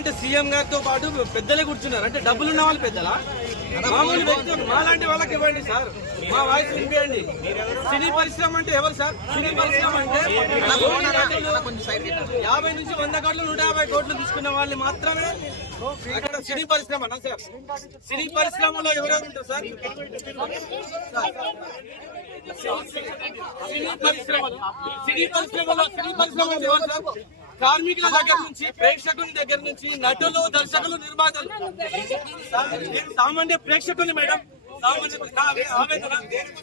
అంటే సీఎం గారితో పాటు పెద్దలే కూర్చున్నారు. అంటే డబ్బులు ఉన్న వాళ్ళు పెద్దలా? మామూలు వ్యక్తులు మాలాంటి వాళ్ళకి ఇవ్వండి సార్. మా వాయిస్ వినిపించండి సినీ పరిశ్రమ అంటే ఎవరు సార్? సినీ పరిశ్రమ అంటే యాభై నుంచి వంద కోట్లు నూట యాభై కోట్లు తీసుకున్న వాళ్ళు మాత్రమే అక్కడ సినీ పరిశ్రమ సార్. సినీ పరిశ్రమలో ఎవరెవరు ఉంటారు సార్? సినీ పరిశ్రమలో సినీ పరిశ్రమలో సినీ పరిశ్రమ ఎవరు సార్? కార్మికుల దగ్గర నుంచి ప్రేక్షకుని దగ్గర నుంచి నటులు దర్శకులు నిర్మాతలు. సామాన్య ప్రేక్షకుని మేడం.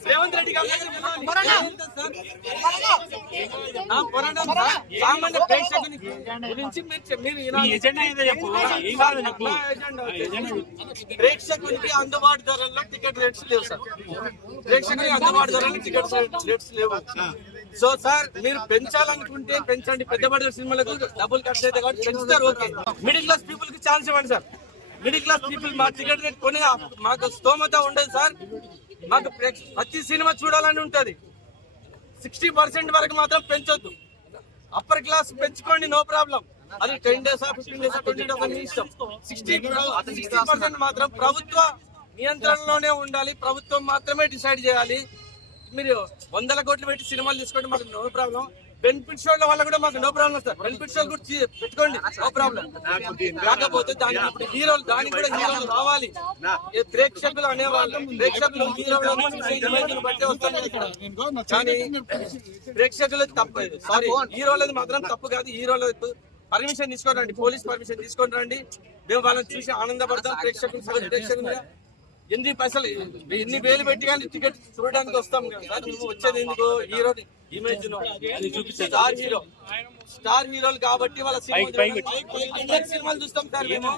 రేవంత్ రెడ్డి గారి. సామాన్య ప్రేక్షకుని గురించి ప్రేక్షకునికి అందుబాటు ధరల్లో టికెట్ రేట్స్ లేవు సార్. ప్రేక్షకునికి అందుబాటు ధరల్లో టికెట్ రేట్స్ లేవు. సో సార్ మీరు పెంచాలనుకుంటే పెంచండి. పెద్ద బడ్జెట్ సినిమాలకు డబ్బులు ఖర్చు అయితే కాబట్టి పెంచుతారు ఓకే. మిడిల్ క్లాస్ పీపుల్కి ఛాన్స్ ఇవ్వండి సార్. మిడిల్ క్లాస్ పీపుల్ మా టికెట్ రేట్ కొని మాకు స్తోమత ఉండదు సార్. మాకు ప్రేక్ష- ప్రతి సినిమా చూడాలని ఉంటుంది. సిక్స్టీ పర్సెంట్ వరకు మాత్రం పెంచొద్దు. అప్పర్ క్లాస్ పెంచుకోండి నో ప్రాబ్లం. అది ten days fifteen days twenty days మీ ఇష్టం. సిక్స్టీ సిక్స్టీ పర్సెంట్ మాత్రం ప్రభుత్వ నియంత్రణలోనే ఉండాలి. ప్రభుత్వం మాత్రమే డిసైడ్ చేయాలి. మీరు వందల కోట్లు పెట్టి సినిమాలు తీసుకోండి మాకు నో ప్రాబ్లం బెనిఫిట్ షోల వల్ల కూడా మాకు నో ప్రాబ్లం సార్. బెనిఫిట్ షోలు కూడా పెట్టుకోండి నో ప్రాబ్లం కాకపోతే దానికి ఇప్పుడు హీరోలు దానికి కూడా హీరోలు రావాలి. ప్రేక్షకులు అనేవాళ్ళు ప్రేక్షకులు హీరోలు బట్టి వస్తారు కానీ ప్రేక్షకులది తప్పు సారీ హీరోలది మాత్రం తప్పు కాదు. హీరోలది పర్మిషన్ తీసుకోండి రండి. పోలీస్ పర్మిషన్ తీసుకొని రండి. మేము వాళ్ళని చూసి ఆనందపడతాం. ప్రేక్షకులు ప్రేక్షకులుగా ఎన్ని పైసలు ఎన్ని వేలు పెట్టి కానీ టికెట్ చూడడానికి వస్తాం కదా నువ్వు వచ్చేది ఎందుకు? Hero image star hero. Star హీరోలు కాబట్టి వాళ్ళ సినిమా సినిమాలు చూస్తాం సార్ మేము.